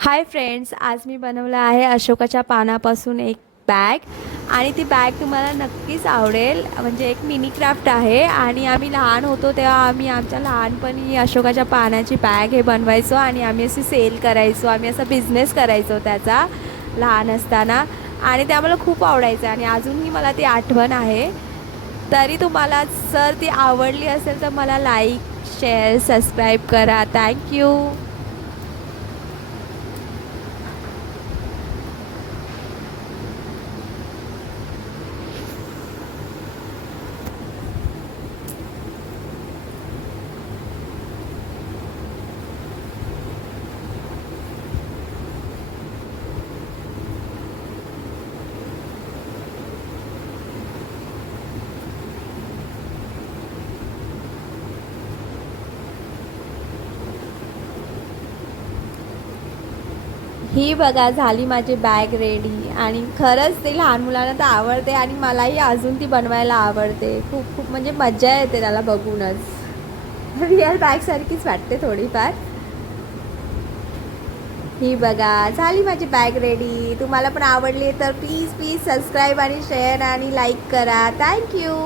Hi friends, आज मी बनवलं आहे अशोकाच्या पानापासून एक बॅग आणि ती बॅग तुम्हाला नक्कीच आवडेल. म्हणजे एक मिनी क्राफ्ट आहे आणि आम्ही लहान होतो तेव्हा आम्ही आमच्या लहानपणी अशोकाच्या पानाची बॅग हे बनवायचो आणि आम्ही अशी सेल करायचो. आम्ही असा बिझनेस करायचो त्याचा लहान असताना आणि ते आम्हाला खूप आवडायचं आणि अजूनही मला ती आठवण आहे. तरी तुम्हाला जर ती आवडली असेल तर मला लाईक, शेअर, सबस्क्राईब करा. थँक्यू. ही बघा झाली माझी बॅग रेडी आणि खरंच ते लहान मुलांना तर आवडते आणि मलाही अजून ती बनवायला आवडते. खूप खूप म्हणजे मजा येते त्याला बघूनच. रिअल बॅगसारखीच वाटते थोडीफार. ही बघा झाली माझी बॅग रेडी. तुम्हाला पण आवडली तर प्लीज प्लीज सबस्क्राईब आणि शेअर आणि लाईक करा. थँक्यू.